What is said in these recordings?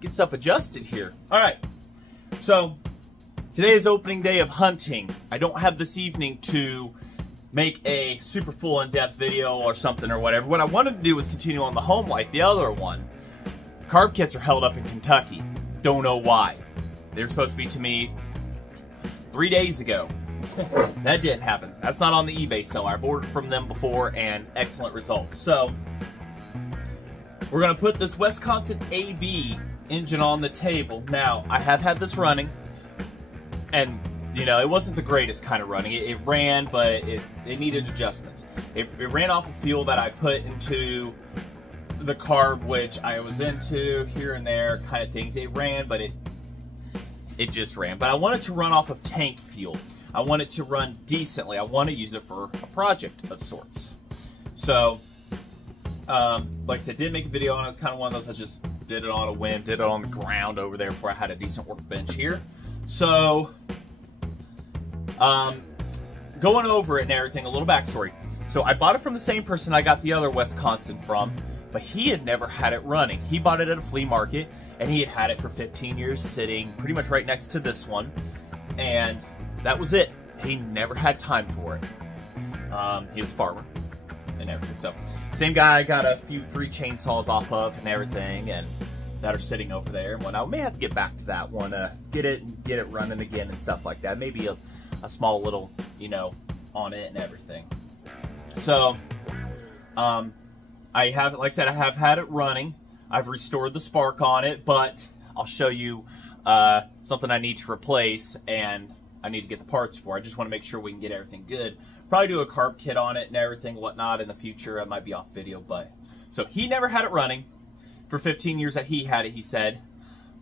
get stuff adjusted here. All right, so today is opening day of hunting. I don't have this evening to make a super full in-depth video or something or whatever. What I wanted to do was continue on the home like the other one. Carb kits are held up in Kentucky. Don't know why. They were supposed to be to me 3 days ago. That didn't happen. That's not on the eBay seller. I've ordered from them before and excellent results. So we're gonna put this Wisconsin AB engine on the table. Now, I have had this running, and you know, it wasn't the greatest kind of running. It ran, but it needed adjustments. It ran off of fuel that I put into the carb, which I was into here and there kind of things. It ran, but it just ran. But I wanted to run off of tank fuel. I want it to run decently. I want to use it for a project of sorts. So, like I said, did make a video on it. It was kind of one of those, I just did it on a whim, did it on the ground over there before I had a decent workbench here. So, going over it and everything, a little backstory. So I bought it from the same person I got the other Wisconsin from, but he had never had it running. He bought it at a flea market, and he had it for 15 years sitting pretty much right next to this one, and that was it. He never had time for it. He was a farmer and everything. So, same guy I got a few free chainsaws off of and everything, and that are sitting over there and whatnot. I may have to get back to that one, get it running again and stuff like that. Maybe a small little, you know, on it and everything. So, I have, like I said, I have had it running. I've restored the spark on it, but I'll show you something I need to replace, and I need to get the parts for. I just want to make sure we can get everything good. Probably do a carb kit on it and everything, whatnot in the future. I might be off video, but so he never had it running for 15 years that he had it, he said.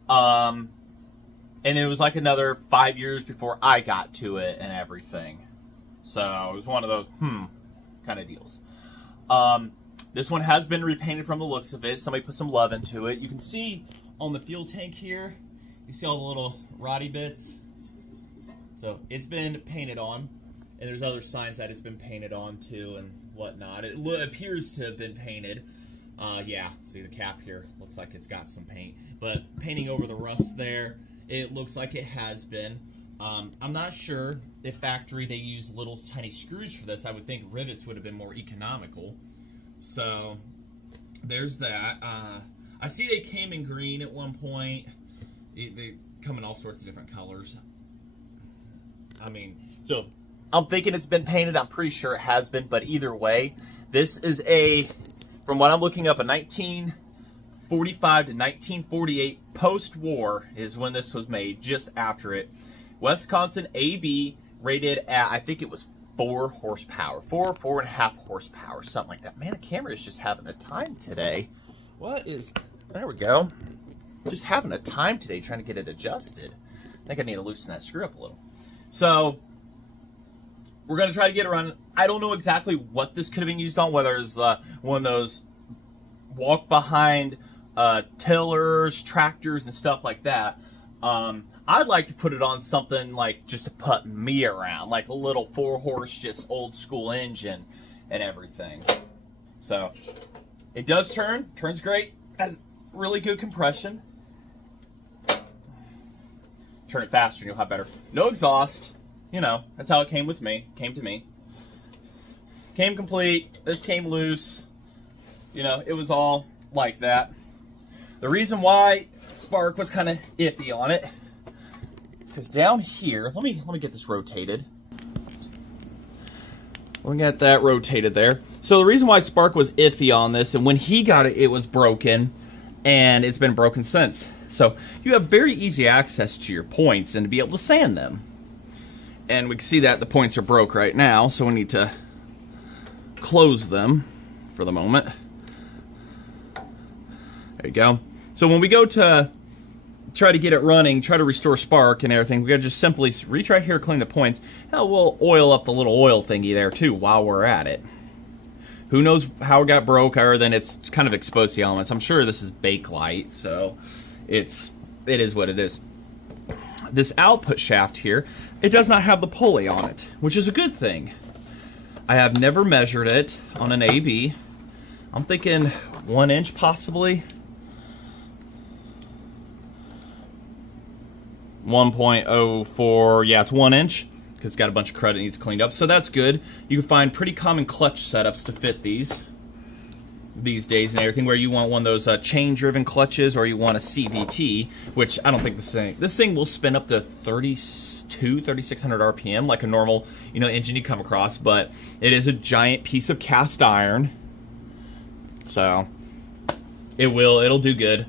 And it was like another 5 years before I got to it and everything. So it was one of those kind of deals. This one has been repainted from the looks of it. Somebody put some love into it. You can see on the fuel tank here, you see all the little roddy bits. So it's been painted on, and there's other signs that it's been painted on too and whatnot. It appears to have been painted. Yeah, see the cap here looks like it's got some paint, but painting over the rust there, it looks like it has been. I'm not sure if factory they use little tiny screws for this. I would think rivets would have been more economical. So there's that. I see they came in green at one point. They come in all sorts of different colors. I mean, so I'm thinking it's been painted. I'm pretty sure it has been, but either way, this is from what I'm looking up, a 1945 to 1948 post-war is when this was made, just after it. Wisconsin AB, rated at, I think it was 4 horsepower, 4.5 horsepower, something like that. Man, the camera is just having a time today. There we go. Just having a time today trying to get it adjusted. I think I need to loosen that screw up a little. So, we're going to try to get it running. I don't know exactly what this could have been used on, whether it's one of those walk-behind tillers, tractors, and stuff like that. I'd like to put it on something like just to put me around, like a little 4-horse, just old-school engine and everything. So, it does turns great, has really good compression. Turn it faster and you'll have better. No exhaust. You know, that's how it came with me. Came to me. Came complete. This came loose. You know, it was all like that. The reason why spark was kind of iffy on it is because down here, let me get this rotated. We got that rotated there. So the reason why spark was iffy on this, and when he got it, it was broken, and it's been broken since. So you have very easy access to your points and to be able to sand them. And we can see that the points are broke right now, so we need to close them for the moment. There you go. So when we go to try to get it running, try to restore spark and everything, we gotta just simply reach right here, clean the points. Hell, we'll oil up the little oil thingy there too while we're at it. Who knows how it got broke, other than it's kind of exposed the elements. I'm sure this is Bakelite, so it is what it is. This output shaft here, it does not have the pulley on it, which is a good thing. I have never measured it on an AB. I'm thinking 1 inch possibly. 1.04, yeah, it's 1 inch, because it's got a bunch of crud that needs cleaned up, so that's good. You can find pretty common clutch setups to fit these days and everything, where you want one of those chain-driven clutches, or you want a CVT, which I don't think this thing will spin up to 3,600 RPM, like a normal, you know, engine you come across, but it is a giant piece of cast iron, so it'll do good.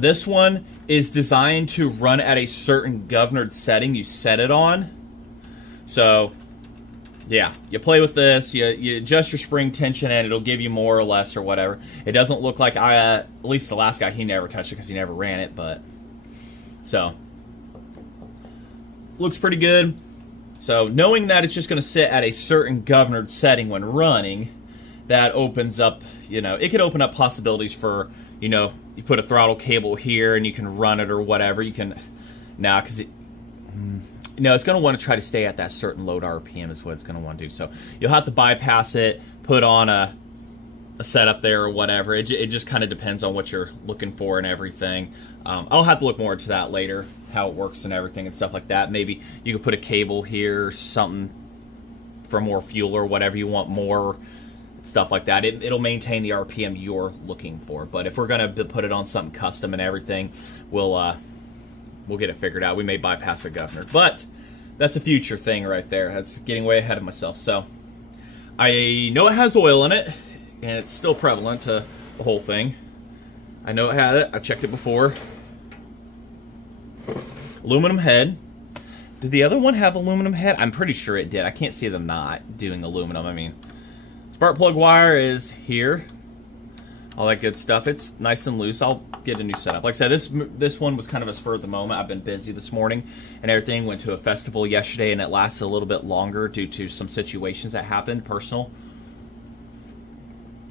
This one is designed to run at a certain governed setting you set it on. So, yeah, you play with this, you adjust your spring tension, and it'll give you more or less or whatever. It doesn't look like at least the last guy, he never touched it because he never ran it, but, so, looks pretty good. So, knowing that it's just going to sit at a certain governed setting when running, that opens up, you know, it could open up possibilities for, you know, you put a throttle cable here and you can run it or whatever. You can, nah, because no, it's going to want to try to stay at that certain load RPM is what it's going to want to do. So you'll have to bypass it, put on a setup there or whatever. It just kind of depends on what you're looking for and everything. I'll have to look more into that later, how it works and everything and stuff like that. Maybe you could put a cable here, something for more fuel or whatever you want more. Stuff like that. It'll maintain the RPM you're looking for. But if we're gonna put it on something custom and everything, we'll get it figured out. We may bypass a governor, but that's a future thing right there. That's getting way ahead of myself. So I know it has oil in it, and it's still prevalent to the whole thing. I know it had it. I checked it before. Aluminum head. Did the other one have aluminum head? I'm pretty sure it did. I can't see them not doing aluminum. I mean, spark plug wire is here. All that good stuff. It's nice and loose. I'll get a new setup. Like I said, this one was kind of a spur of the moment. I've been busy this morning and everything. Went to a festival yesterday, and it lasted a little bit longer due to some situations that happened, personal.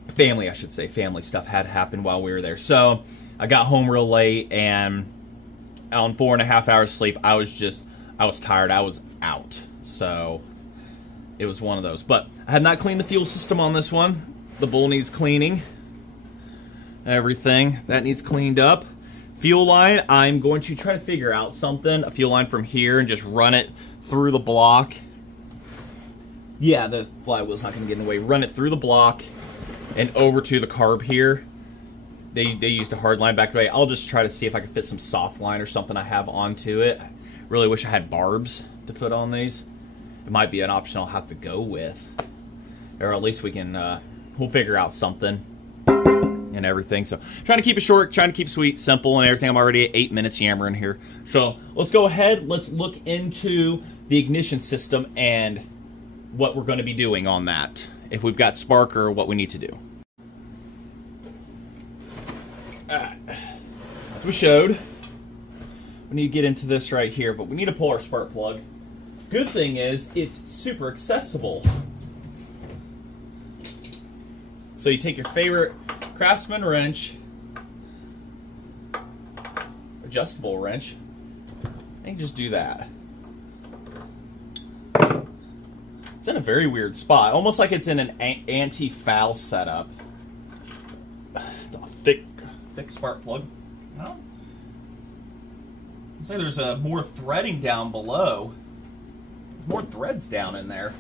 Family, I should say. Family stuff had happened while we were there. So I got home real late, and on 4.5 hours sleep, I was tired. I was out. So it was one of those. But I had not cleaned the fuel system on this one. The bowl needs cleaning. Everything that needs cleaned up. Fuel line, I'm going to try to figure out something. A fuel line from here and just run it through the block. Yeah, the flywheel's not going to get in the way. Run it through the block and over to the carb here. They used a hard line back away. I'll just try to see if I can fit some soft line or something I have onto it. I really wish I had barbs to put on these. It might be an option I'll have to go with. Or at least we can, we'll figure out something and everything. So trying to keep it short, trying to keep it sweet, simple and everything. I'm already at 8 minutes yammering here. So let's go ahead. Let's look into the ignition system and what we're going to be doing on that. If we've got spark or what we need to do. Alright. As we showed, we need to get into this right here, but we need to pull our spark plug. Good thing is, it's super accessible. So you take your favorite Craftsman wrench, adjustable wrench, and you just do that. It's in a very weird spot, almost like it's in an anti-foul setup. Thick spark plug. No? Looks like there's more threading down below. There's more threads down in there.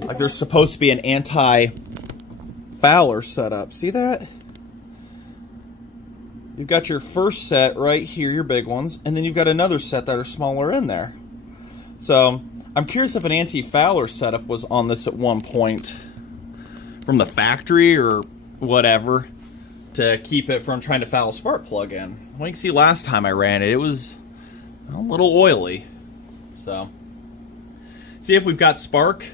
Like there's supposed to be an anti-fouler setup. See that? You've got your first set right here, your big ones, and then you've got another set that are smaller in there. So I'm curious if an anti-fouler setup was on this at one point from the factory or whatever to keep it from trying to foul a spark plug in. Well, you can see last time I ran it, it was a little oily. So, see if we've got spark.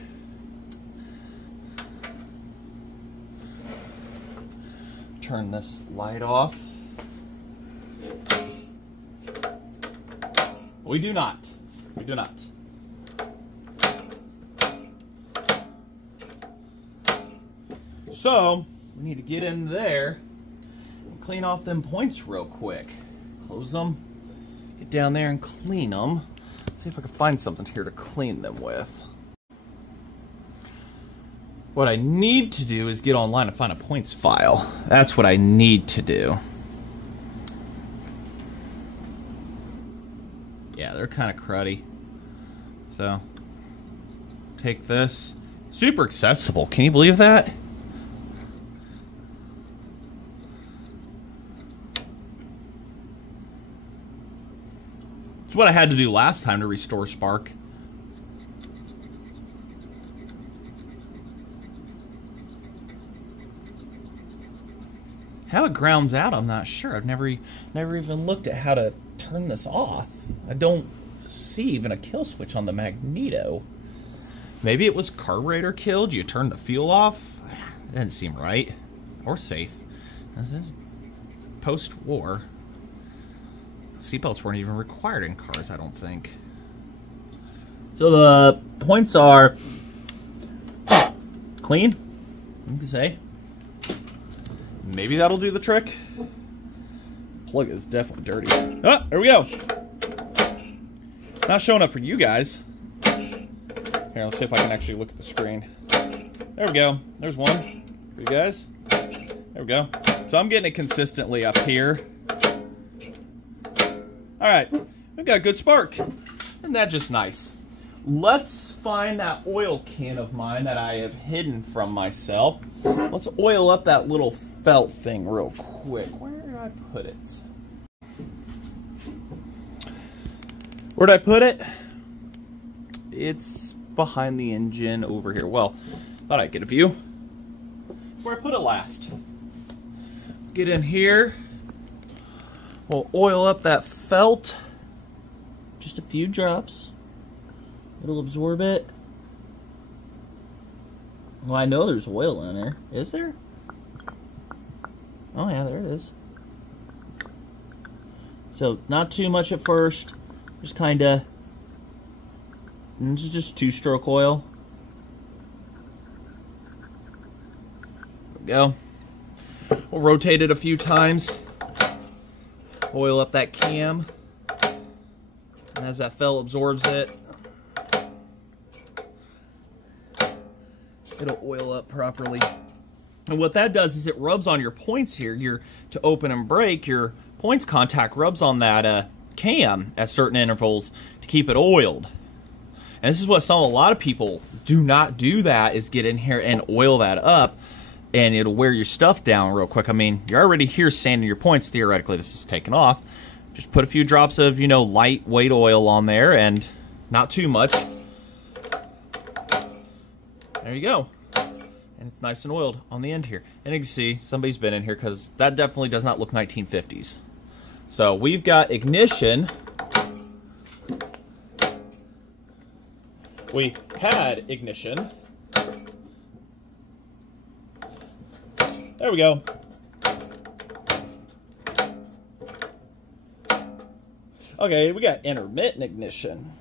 Turn this light off. We do not. We do not. So, we need to get in there and clean off them points real quick. Close them, get down there and clean them. See if I can find something here to clean them with. What I need to do is get online and find a points file. That's what I need to do. Yeah, they're kind of cruddy. So, take this. Super accessible. Can you believe that? It's what I had to do last time to restore spark. How it grounds out, I'm not sure. I've never even looked at how to turn this off. I don't see even a kill switch on the Magneto. Maybe it was carburetor killed. You turned the fuel off. It didn't seem right or safe. This is post-war. Seatbelts weren't even required in cars, I don't think. So the points are clean, you can say. Maybe that'll do the trick. Plug is definitely dirty. Oh, there we go. Not showing up for you guys. Here, let's see if I can actually look at the screen. There we go. There's one for you guys. There we go. So I'm getting it consistently up here. Alright, we've got a good spark. Isn't that just nice? Let's find that oil can of mine that I have hidden from myself. Let's oil up that little felt thing real quick. Where did I put it? Where'd I put it? It's behind the engine over here. Well, thought I'd get a view. Where I put it last. Get in here. We'll oil up that felt. Just a few drops. It'll absorb it. Well, I know there's oil in there. Is there? Oh yeah, there it is. So, not too much at first. Just kinda... This is just two-stroke oil. There we go. We'll rotate it a few times. Oil up that cam. And as that felt absorbs it, it'll oil up properly. And what that does is it rubs on your points here. To open and break, your points contact rubs on that cam at certain intervals to keep it oiled. And this is what a lot of people do not do, that is get in here and oil that up, and it'll wear your stuff down real quick. I mean, you're already here sanding your points. Theoretically, this is taken off. Just put a few drops of, you know, lightweight oil on there, and not too much. There you go. And it's nice and oiled on the end here. And you can see somebody's been in here, because that definitely does not look 1950s. So we've got ignition. We had ignition. There we go. Okay, we got intermittent ignition.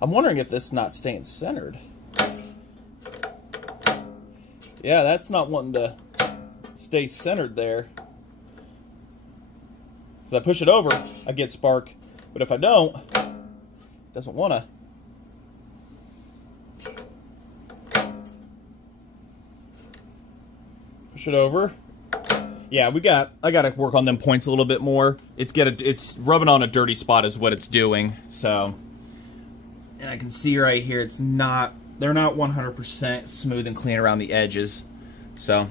I'm wondering if this is not staying centered. Yeah, that's not wanting to stay centered there. If I push it over, I get spark. But if I don't, it doesn't want to. Push it over. Yeah, I gotta work on them points a little bit more. It's rubbing on a dirty spot is what it's doing. So, and I can see right here, they're not 100% smooth and clean around the edges. So, I'm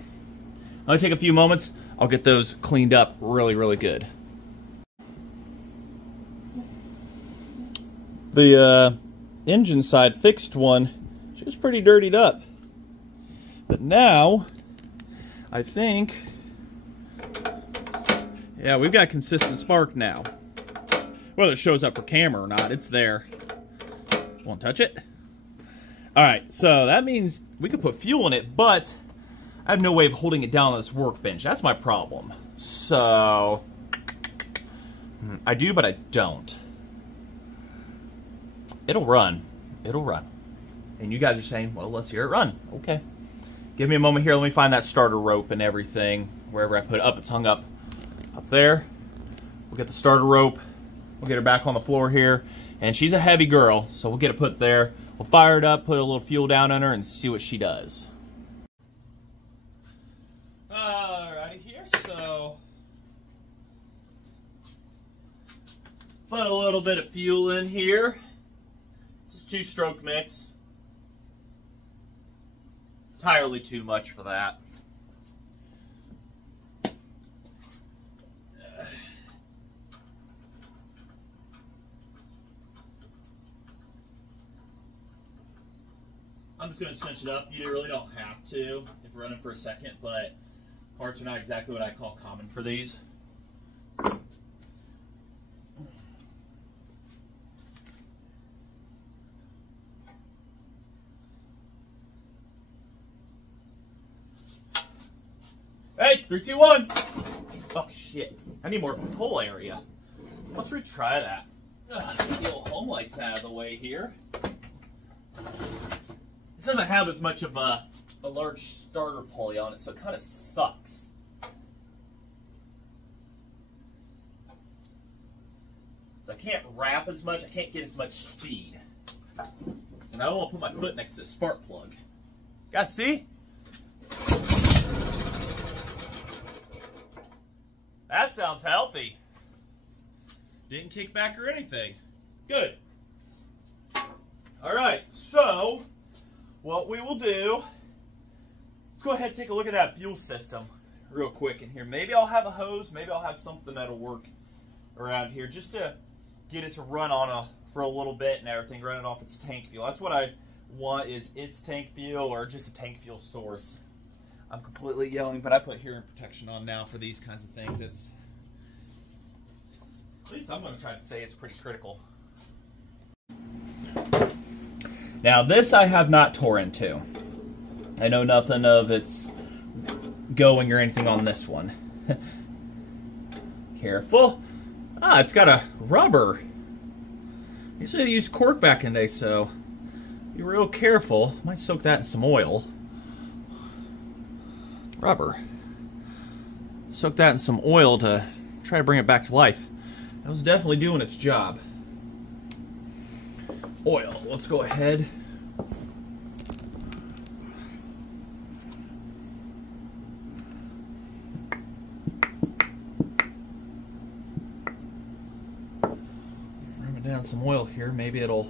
gonna take a few moments. I'll get those cleaned up really, really good. The engine side fixed one, she was pretty dirtied up. But now, I think, yeah, we've got consistent spark now. Whether it shows up for camera or not, it's there. Won't touch it. Alright, so that means we could put fuel in it, but I have no way of holding it down on this workbench. That's my problem. So, I do, but I don't. It'll run. It'll run. And you guys are saying, well, let's hear it run. Okay. Give me a moment here. Let me find that starter rope and everything. Wherever I put it up, it's hung up there. We'll get the starter rope. We'll get her back on the floor here. And she's a heavy girl, so we'll get it put there. We'll fire it up, put a little fuel down on her, and see what she does. Alrighty here, so Put a little bit of fuel in here. This is 2-stroke mix. Entirely too much for that. I'm just going to cinch it up. You really don't have to if you're running for a second, but parts are not exactly what I call common for these. Hey, 3, 2, 1. Oh shit! I need more pull area. Let's retry that. Get the old home lights out of the way here. It doesn't have as much of a large starter pulley on it, so it kind of sucks. So I can't wrap as much, I can't get as much speed. And I don't want to put my foot next to the spark plug. Guys, see? That sounds healthy. Didn't kick back or anything. Good. All right, so what we will do, let's go ahead and take a look at that fuel system real quick in here. Maybe I'll have a hose, maybe I'll have something that'll work around here just to get it to run on for a little bit and everything, running off its tank fuel. That's what I want, is its tank fuel or just a tank fuel source. I'm completely yelling, but I put hearing protection on now for these kinds of things. It's, at least I'm going to try to say it's pretty critical. Now this I have not tore into. I know nothing of its going or anything on this one. Careful. Ah, it's got a rubber. Usually they use cork back in the day, so be real careful. Might soak that in some oil. Rubber. Soak that in some oil to try to bring it back to life. That was definitely doing its job. Oil. Let's go ahead. Ram it down some oil here. Maybe it'll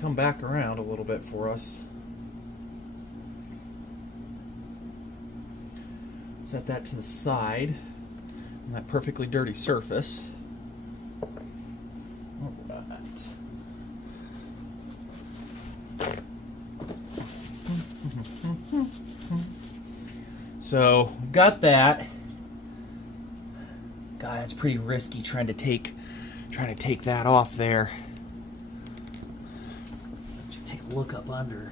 come back around a little bit for us. Set that to the side on that perfectly dirty surface. So got that. God, it's pretty risky trying to take that off there. Take a look up under.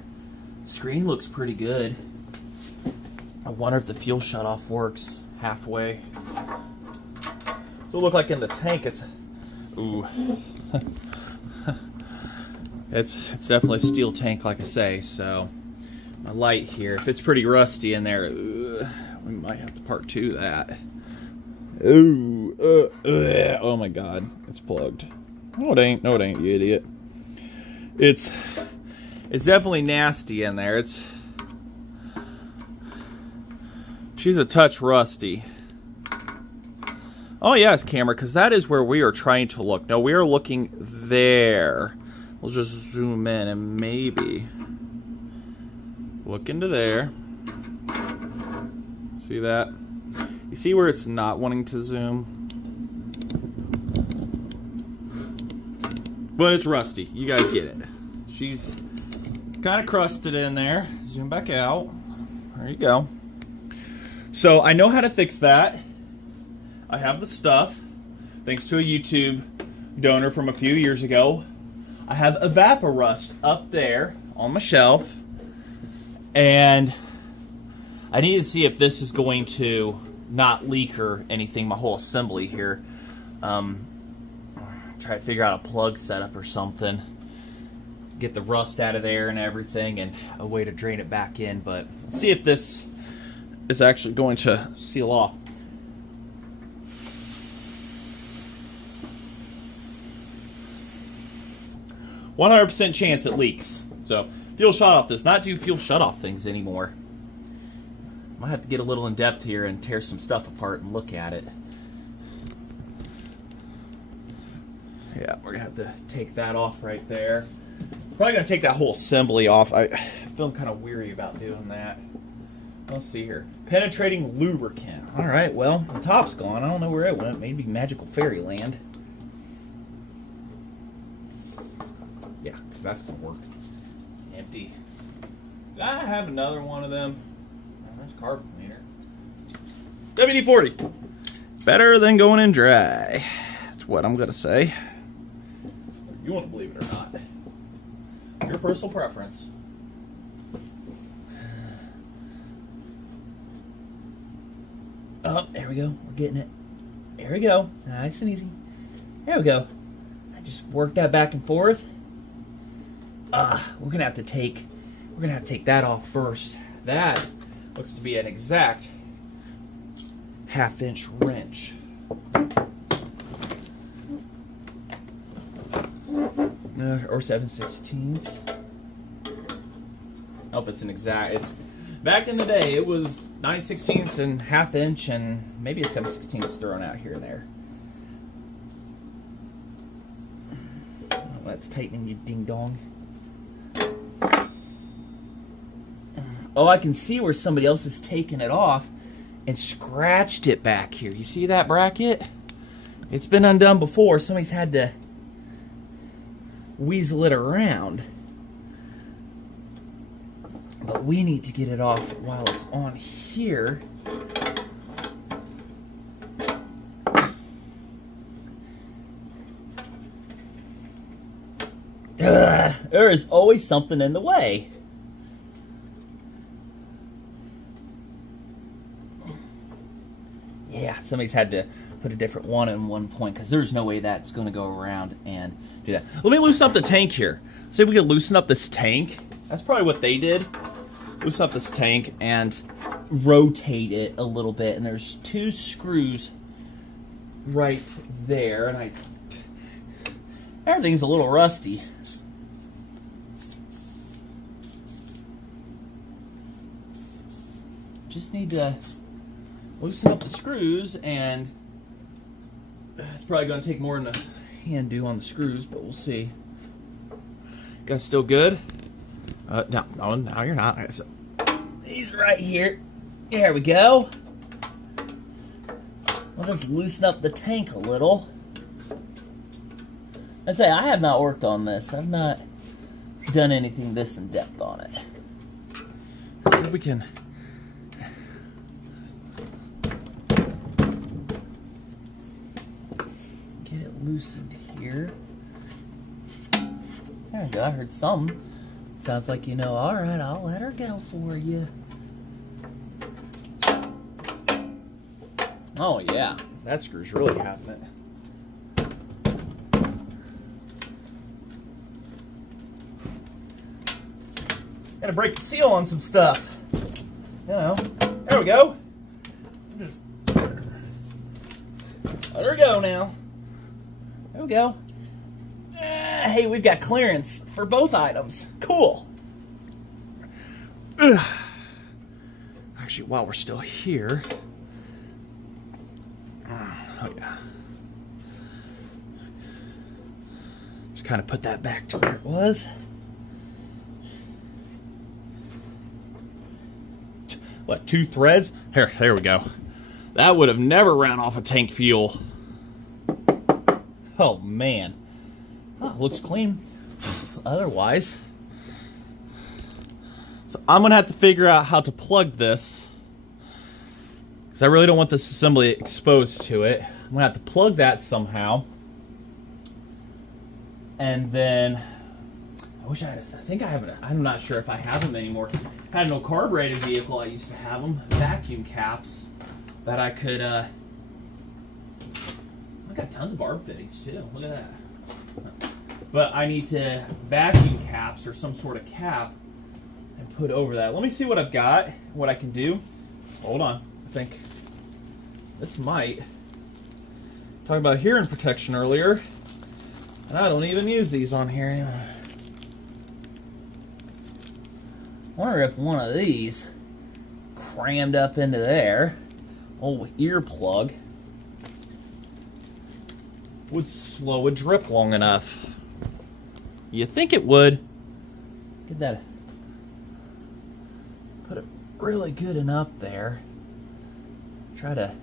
Screen looks pretty good. I wonder if the fuel shutoff works halfway. So it look like in the tank it's, ooh. It's definitely a steel tank, like I say. So my light here, if it's pretty rusty in there, we might have to part 2 that. Ooh, oh my God, it's plugged. No, it ain't. No, it ain't, you idiot. It's definitely nasty in there. She's a touch rusty. Oh yes, camera, because that is where we are trying to look. No, we are looking there. We'll just zoom in and maybe look into there. See that? You see where it's not wanting to zoom? But it's rusty. You guys get it. She's kind of crusted in there. Zoom back out. There you go. So I know how to fix that. I have the stuff, thanks to a YouTube donor from a few years ago. I have Evaporust up there on my shelf, and I need to see if this is going to not leak or anything, my whole assembly here. Try to figure out a plug setup or something, get the rust out of there and everything, and a way to drain it back in. But let's see if this is actually going to seal off. %100% chance it leaks. So fuel shutoff does not do fuel shutoff things anymore. Might have to get a little in depth here and tear some stuff apart and look at it. Yeah, we're gonna have to take that off right there. Probably gonna take that whole assembly off. I feel kind of weary about doing that. Let's see here. Penetrating lubricant. All right, well, the top's gone. I don't know where it went. Maybe Magical Fairyland. Yeah, because that's gonna work. It's empty. Did I have another one of them? Oh, there's carb cleaner. WD-40. Better than going in dry. That's what I'm gonna say. You want to believe it or not. Your personal preference. Oh, there we go. We're getting it. There we go. Nice and easy. There we go. I just worked that back and forth. We're gonna have to take that off first. That looks to be an exact 1/2 inch wrench. Or 7/16. Oh, it's an exact. It's back in the day. It was 9/16 and 1/2 inch, and maybe a 7/16 thrown out here and there. Oh, that's tightening, you ding dong. Oh, I can see where somebody else has taken it off and scratched it back here. You see that bracket? It's been undone before. Somebody's had to weasel it around. But we need to get it off while it's on here. There is always something in the way. Yeah, somebody's had to put a different one in one point because there's no way that's going to go around and do that. Let me loosen up the tank here. See if we can loosen up this tank. That's probably what they did. Loosen up this tank and rotate it a little bit. And there's 2 screws right there. And everything's a little rusty. Just need to loosen up the screws, and it's probably going to take more than a hand do on the screws, but we'll see. Guys, still good? No, now you're not. So, these right here. There we go. We'll just loosen up the tank a little. I say, I have not worked on this. I've not done anything this in depth on it. See if we can get it loosened here. There we go. I heard something. Sounds like, you know, alright, I'll let her go for you. Oh, yeah. That screw's really having it. Gotta break the seal on some stuff. You know. There we go. Just let her go now. There we go. Hey, we've got clearance for both items. Cool. Actually, while we're still here, oh yeah, just kind of put that back to where it was. What, 2 threads? There we go. That would have never ran off of tank fuel. Oh man. Oh, looks clean. Otherwise. So I'm going to have to figure out how to plug this, because I really don't want this assembly exposed to it. I'm going to have to plug that somehow. And then, I wish I had, I think I have, I'm not sure if I have them anymore. I had an old carbureted vehicle, I used to have them. Vacuum caps that I could, I got tons of barb fittings too. Look at that. But I need to vacuum caps or some sort of cap and put over that. Let me see what I've got, what I can do. Hold on. I think this might. Talking about hearing protection earlier. And I don't even use these on here anymore. Wonder if one of these crammed up into there. Old earplug. would slow a drip long enough. You think it would. Get that. Put it really good and up there. Try to.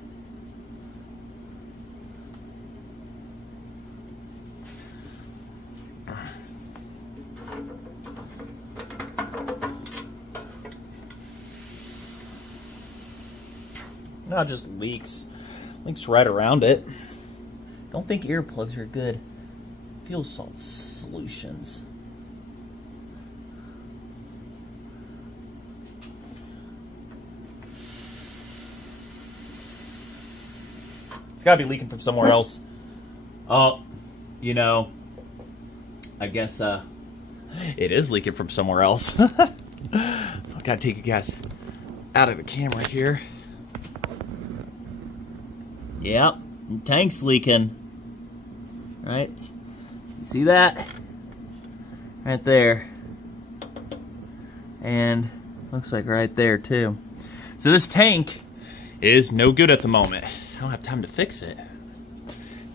Now it just leaks right around it. Don't think earplugs are good fuel salt solutions. It's gotta be leaking from somewhere else. Oh, you know, I guess it is leaking from somewhere else. I gotta take you guys out of the camera here. Yep, tank's leaking. Right? You see that? Right there. And looks like right there too. So this tank is no good at the moment. I don't have time to fix it.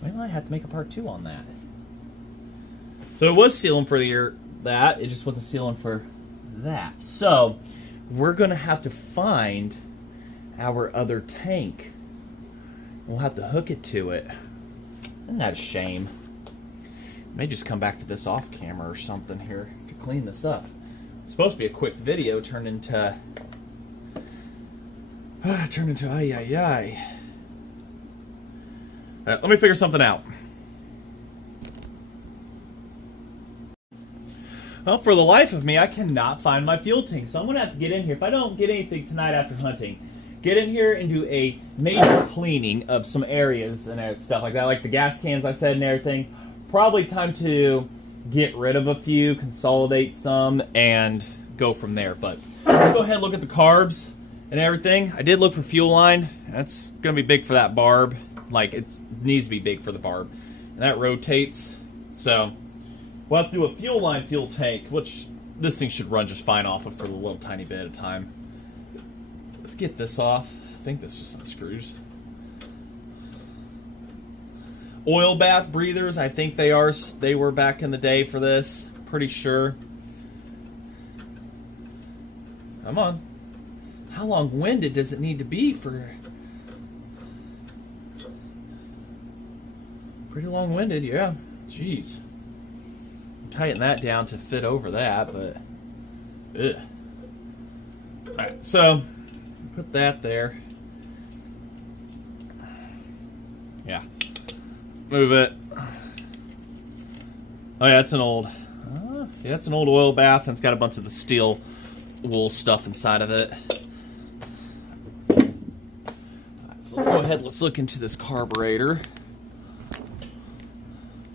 Maybe I have to make a part 2 on that. So it was sealing for that. It just wasn't sealing for that. So we're gonna have to find our other tank. We'll have to hook it to it. Isn't that a shame? May just come back to this off camera or something here to clean this up. It's supposed to be a quick video, turned into ay ay ay. All right, let me figure something out. Well, for the life of me, I cannot find my fuel tank, so I'm gonna have to get in here. If I don't get anything tonight after hunting, get in here and do a major cleaning of some areas and stuff like that, like the gas cans I said and everything. Probably time to get rid of a few, consolidate some, and go from there. But let's go ahead and look at the carbs and everything. I did look for fuel line. That's going to be big for that barb. Like, it needs to be big for the barb. And that rotates. So we'll have to do a fuel line fuel tank, which this thing should run just fine off of for a little tiny bit at a time. Let's get this off. I think this just unscrews. Oil bath breathers, I think they were back in the day for this. Pretty sure. Come on. How long-winded does it need to be for... Pretty long-winded, yeah. Jeez. Tighten that down to fit over that, but... Ugh. Alright, so... Put that there. Yeah. Move it. Oh yeah, it's an old... yeah, it's an old oil bath, and it's got a bunch of the steel wool stuff inside of it. Alright, so let's go ahead, let's look into this carburetor.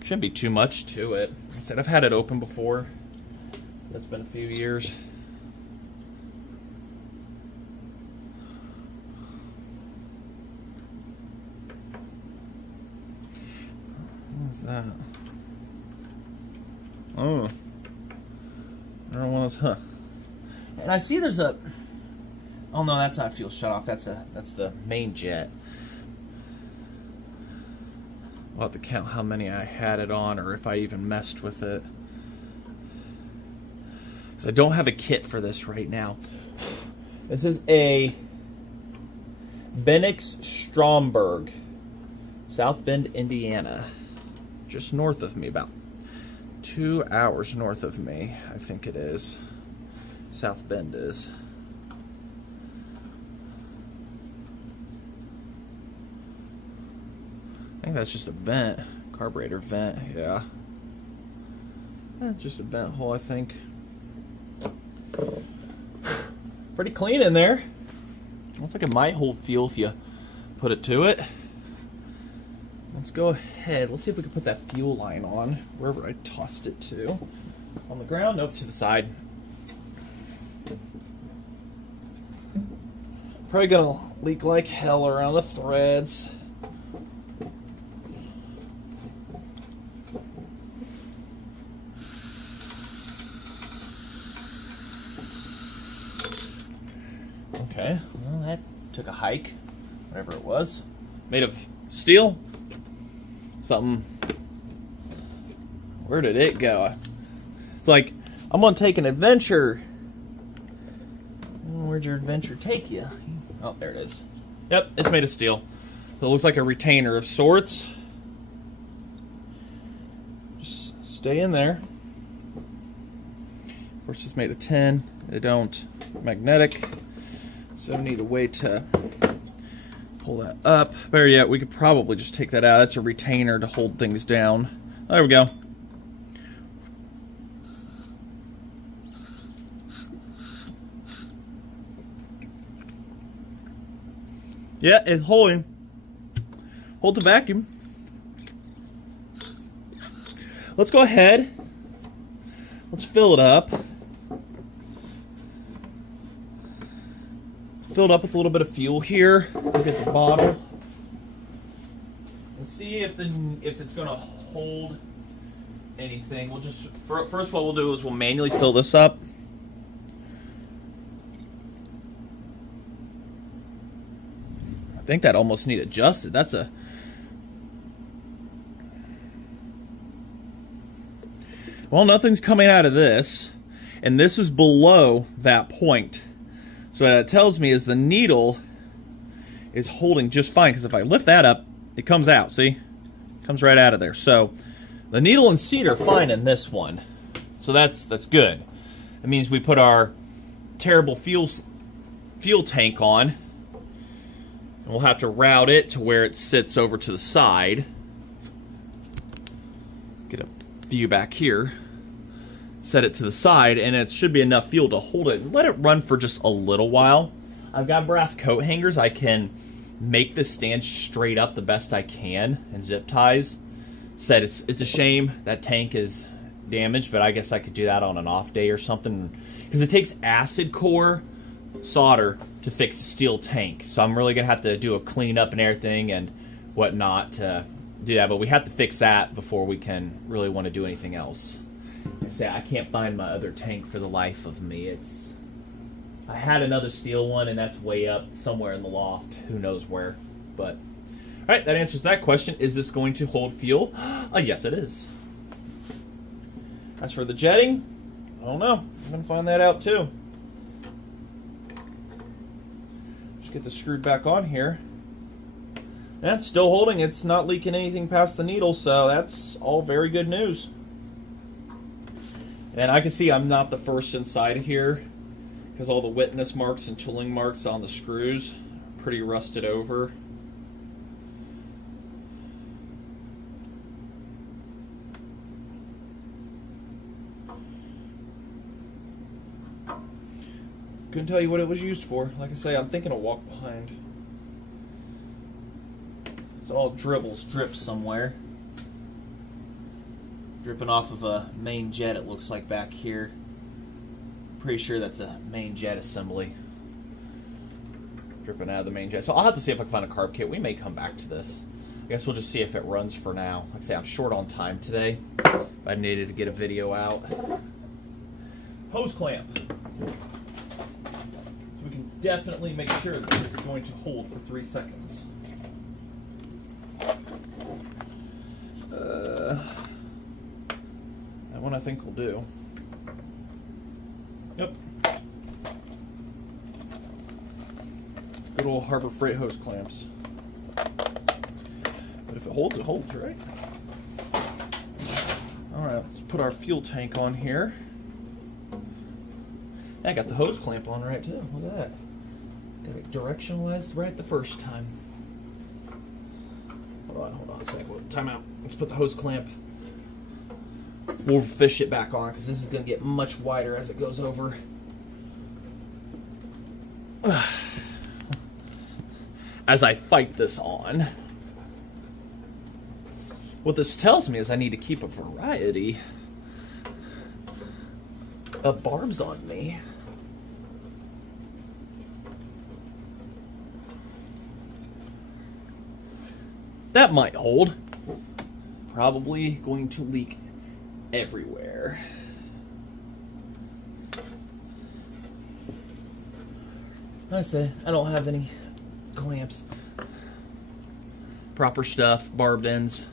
Shouldn't be too much to it. Like I said, I've had it open before. That's been a few years. What's that? Oh. Another one of those, huh. And I see there's a... Oh no, that's not fuel shut off. That's the main jet. I'll have to count how many I had it on or if I even messed with it. Because I don't have a kit for this right now. This is a Benix Stromberg, South Bend, Indiana. Just north of me, about 2 hours north of me, I think it is. South Bend is. I think that's just a vent, carburetor vent, yeah. Just a vent hole, I think. Pretty clean in there. Looks like it might hold fuel if you put it to it. Let's go ahead. Let's see if we can put that fuel line on wherever I tossed it to. On the ground? Nope, to the side. Probably gonna leak like hell around the threads. Okay, well that took a hike, whatever it was. Made of steel. Something Where did it go? It's like, I'm gonna take an adventure. Where'd your adventure take you? Oh, there it is. Yep, it's made of steel. So it looks like a retainer of sorts. Just stay in there. Of course, it's made of tin. They don't magnetic. So I need a way to pull that up. Better yet, we could probably just take that out. That's a retainer to hold things down. There we go. Yeah, it's holding. Hold the vacuum. Let's go ahead. Let's fill it up. Fill it up with a little bit of fuel here. Look at the bottle. And see if it's going to hold anything. We'll just, first what we'll do is we'll manually fill this up. I think that almost need adjusted. That's a... Well, nothing's coming out of this. And this is below that point. So what that tells me is the needle is holding just fine. Because if I lift that up, it comes out. See? It comes right out of there. So the needle and seat are fine in this one. So that's good. It means we put our terrible fuel tank on. And we'll have to route it to where it sits over to the side. Get a view back here. Set it to the side, and it should be enough fuel to hold it. Let it run for just a little while. I've got brass coat hangers. I can make this stand straight up the best I can, and zip ties. Said it's a shame that tank is damaged, but I guess I could do that on an off day or something. Because it takes acid core solder to fix a steel tank. So I'm really going to have to do a cleanup and everything and whatnot to do that. But we have to fix that before we can really want to do anything else. I say I can't find my other tank for the life of me. I had another steel one, and that's way up somewhere in the loft. Who knows where. But, all right, that answers that question. Is this going to hold fuel? Yes, it is. As for the jetting, I don't know. I'm going to find that out, too. Just get this screwed back on here. And it's still holding. It's not leaking anything past the needle, so that's all very good news. And I can see I'm not the first inside here because all the witness marks and tooling marks on the screws are pretty rusted over. Couldn't tell you what it was used for. Like I say, I'm thinking of walk behind. It's all drips somewhere. Dripping off of a main jet, it looks like back here. Pretty sure that's a main jet assembly. Dripping out of the main jet. So I'll have to see if I can find a carb kit. We may come back to this. I guess we'll just see if it runs for now. Like I say, I'm short on time today. I needed to get a video out. Hose clamp. So we can definitely make sure that this is going to hold for 3 seconds. That one I think will do. Yep. Good old Harbor Freight hose clamps. But if it holds, right? Alright, let's put our fuel tank on here. I got the hose clamp on right too. Look at that. Got it directionalized right the first time. Hold on a second. Time out. Let's put the hose clamp. We'll fish it back on because this is going to get much wider as it goes over. As I fight this on. What this tells me is I need to keep a variety of barbs on me. That might hold. Probably going to leak everywhere. I say I don't have any clamps. Proper stuff, barbed ends.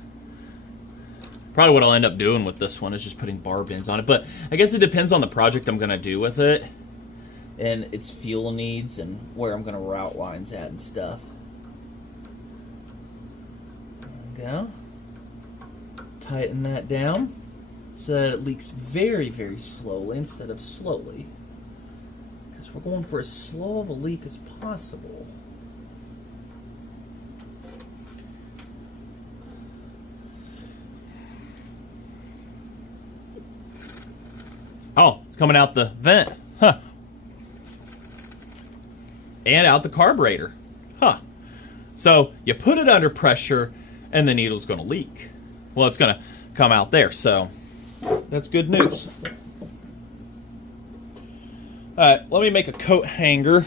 Probably what I'll end up doing with this one is just putting bar bins on it. But I guess it depends on the project I'm going to do with it and its fuel needs and where I'm going to route lines at and stuff. There we go. Tighten that down so that it leaks very, very slowly instead of slowly. Because we're going for as slow of a leak as possible. Oh, it's coming out the vent. Huh. And out the carburetor. Huh. So you put it under pressure and the needle's going to leak. Well, it's going to come out there, so that's good news. Alright, let me make a coat hanger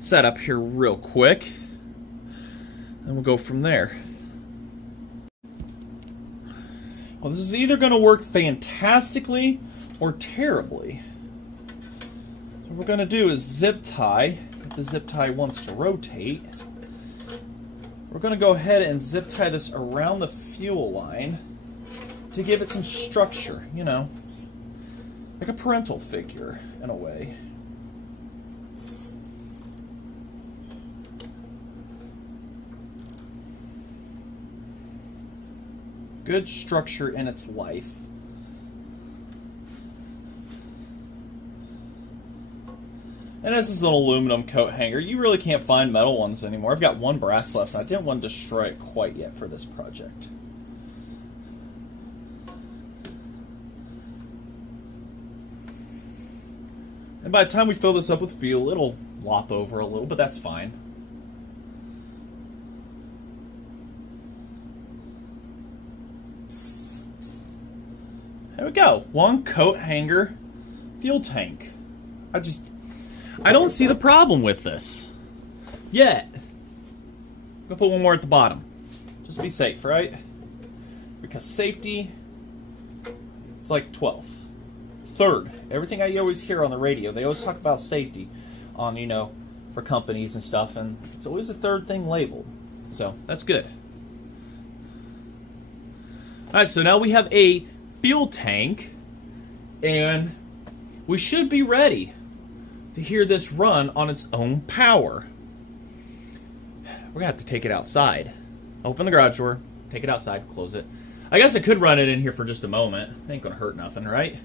set up here real quick. And we'll go from there. Well, this is either going to work fantastically or terribly. So what we're going to do is zip tie. If the zip tie wants to rotate, we're going to go ahead and zip tie this around the fuel line to give it some structure, you know, like a parental figure in a way. Good structure in its life. And this is an aluminum coat hanger. You really can't find metal ones anymore. I've got one brass left, and I didn't want to destroy it quite yet for this project. And by the time we fill this up with fuel, it'll lop over a little, but that's fine. There we go. One coat hanger fuel tank. I don't see the problem with this yet. I'm gonna put one more at the bottom. Just be safe, right? Because safety, it's like 12th. Third. Everything I always hear on the radio, they always talk about safety on, you know, for companies and stuff, and it's always the third thing labeled. So, that's good. Alright, so now we have a fuel tank, and we should be ready to hear this run on its own power. We're gonna have to take it outside. Open the garage door, take it outside, close it. I guess I could run it in here for just a moment. It ain't gonna hurt nothing, right?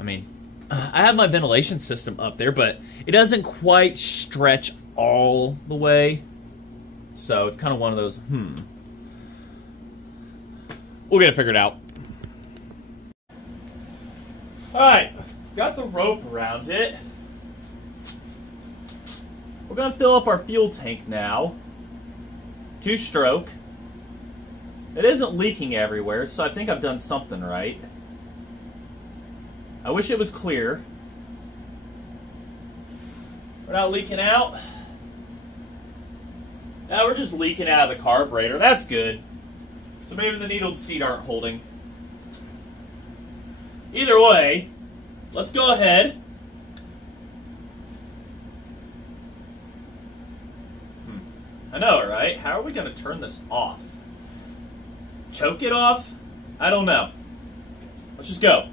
I mean, I have my ventilation system up there, but it doesn't quite stretch all the way. So it's kind of one of those, We'll get it figured out. Alright, got the rope around it. We're going to fill up our fuel tank now. 2-stroke. It isn't leaking everywhere, so I think I've done something right. I wish it was clear. We're not leaking out. Now we're just leaking out of the carburetor. That's good. So maybe the needle seat aren't holding. Either way, let's go ahead. I know, right? How are we going to turn this off? Choke it off? I don't know. Let's just go.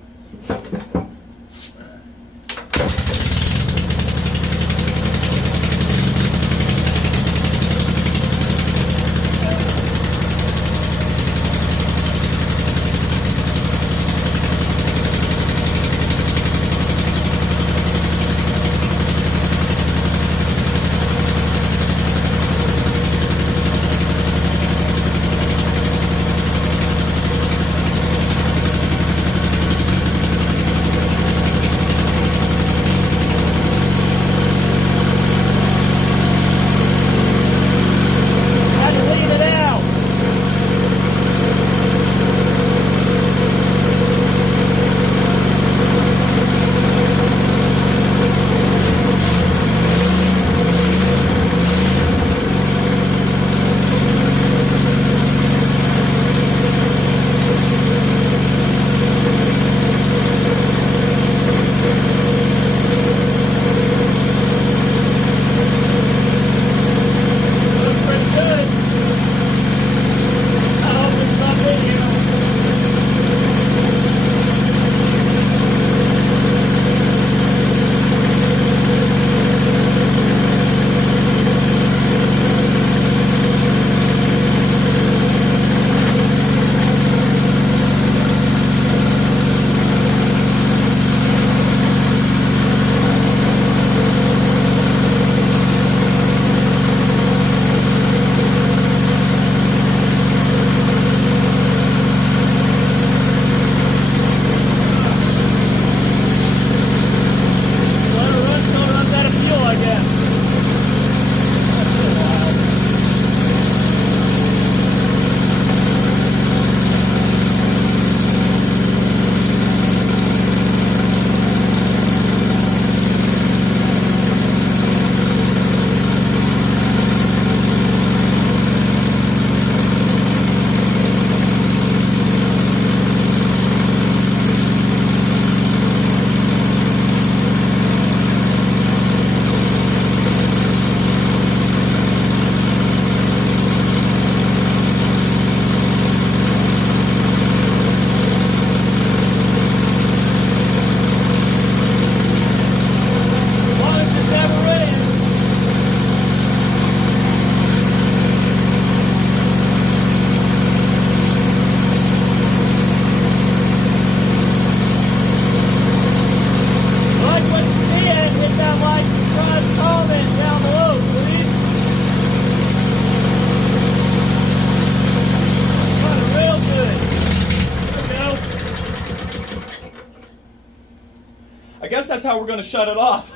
guess that's how we're going to shut it off.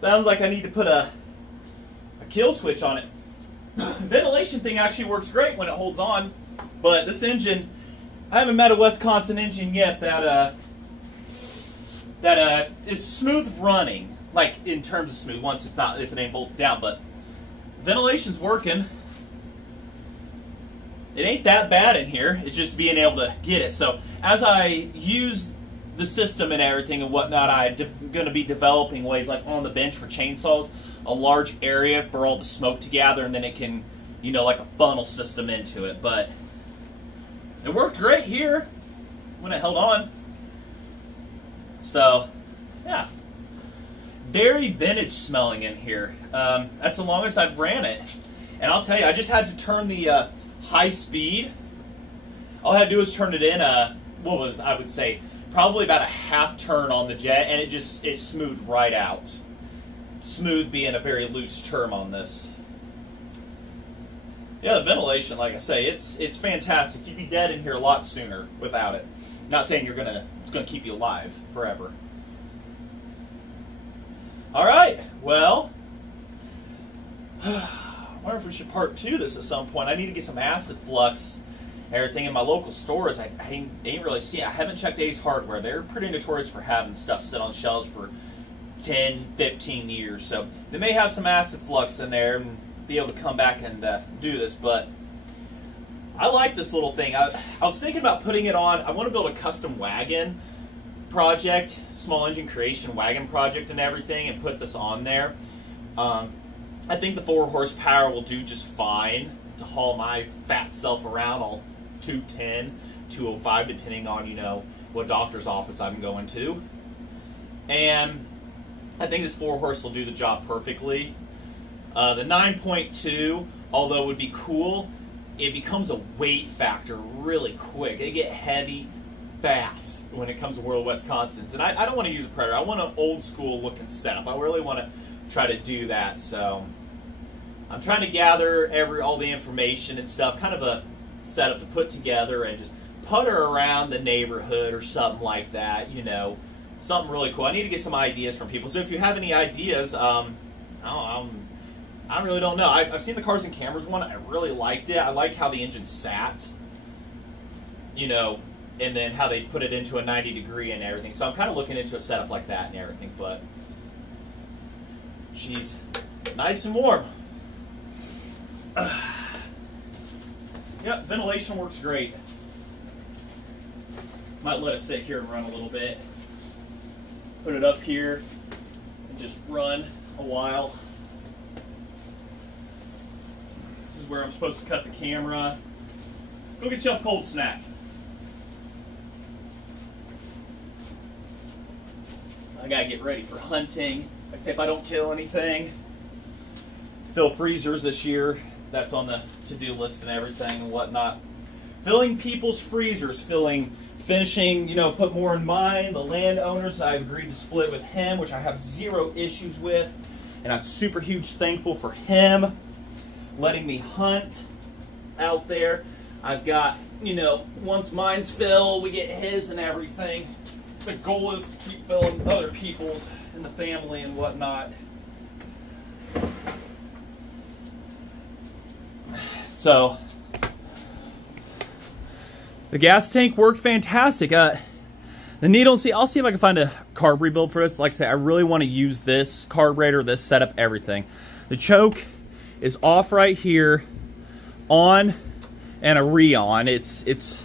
Sounds like I need to put a kill switch on it. Ventilation thing actually works great when it holds on, but this engine, I haven't met a Wisconsin engine yet that is smooth running, like in terms of smooth, once it's not, if it ain't bolted down, but ventilation's working. It ain't that bad in here. It's just being able to get it. So as I use the system and everything and whatnot, I'm going to be developing ways, like on the bench for chainsaws, a large area for all the smoke to gather, and then it can, you know, like a funnel system into it. But it worked great here when it held on. So, yeah. Very vintage smelling in here. That's the longest I've ran it. And I'll tell you, I just had to turn the high speed. All I had to do was turn it in, what was, I would say, probably about a half turn on the jet, and it smoothed right out. Smooth being a very loose term on this. Yeah, the ventilation, like I say, it's fantastic. You'd be dead in here a lot sooner without it. Not saying it's gonna keep you alive forever. All right, well, I wonder if we should part 2 this at some point. I need to get some acid flux and everything in my local stores. I ain't really seen it. I haven't checked Ace Hardware. They're pretty notorious for having stuff sit on shelves for 10, 15 years. So they may have some acid flux in there and be able to come back and do this. But I like this little thing. I was thinking about putting it on. I want to build a custom wagon project, small engine creation wagon project and everything, and put this on there. I think the 4 horsepower will do just fine to haul my fat self around, all 210, 205, depending on, you know, what doctor's office I'm going to. And I think this 4 horse will do the job perfectly. The 9.2, although it would be cool, it becomes a weight factor really quick. They get heavy fast when it comes to World Wisconsins. And I don't want to use a Predator. I want an old school looking setup. I really want to try to do that. So I'm trying to gather all the information and stuff, kind of a setup to put together and just putter around the neighborhood or something like that, you know, something really cool. I need to get some ideas from people. So if you have any ideas, I really don't know. I've seen the Cars and Cameras one. I really liked it. I like how the engine sat, you know, and then how they put it into a 90-degree and everything. So I'm kind of looking into a setup like that and everything. But she's nice and warm. Yep, ventilation works great. Might let it sit here and run a little bit. Put it up here and just run a while. This is where I'm supposed to cut the camera. Go get yourself a cold snack. I gotta get ready for hunting. Like I say, if I don't kill anything, fill freezers this year. That's on the to-do list and everything and whatnot. Filling people's freezers, finishing, you know, put more in mine. The landowners, I've agreed to split with him, which I have 0 issues with. And I'm super huge thankful for him letting me hunt out there. I've got, you know, once mine's filled, we get his and everything. The goal is to keep filling other people's in the family and whatnot. So the gas tank worked fantastic. The needle, I'll see if I can find a carb rebuild for this. Like I say, I really want to use this carburetor, this setup, everything. The choke is off right here, on, and a re-on. It's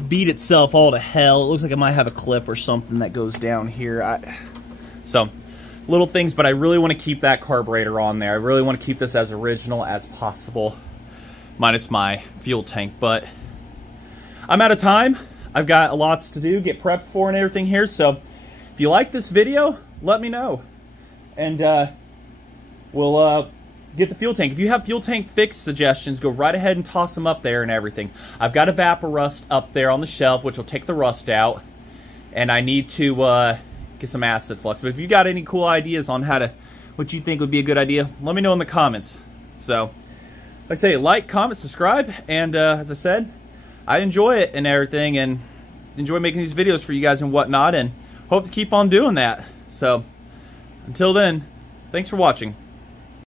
beat itself all to hell. It looks like it might have a clip or something that goes down here. So little things, but I really want to keep that carburetor on there. I really want to keep this as original as possible, minus my fuel tank. But I'm out of time. I've got lots to do, get prepped for and everything here. So if you like this video, let me know. And we'll get the fuel tank. If you have fuel tank fix suggestions, go right ahead and toss them up there and everything. I've got a Vaporust up there on the shelf, which will take the rust out. And I need to get some acid flux. But if you got any cool ideas on what you think would be a good idea, let me know in the comments. So, like I say, like, comment, subscribe, and as I said, I enjoy it and everything, and enjoy making these videos for you guys and whatnot, and hope to keep on doing that. So until then, thanks for watching.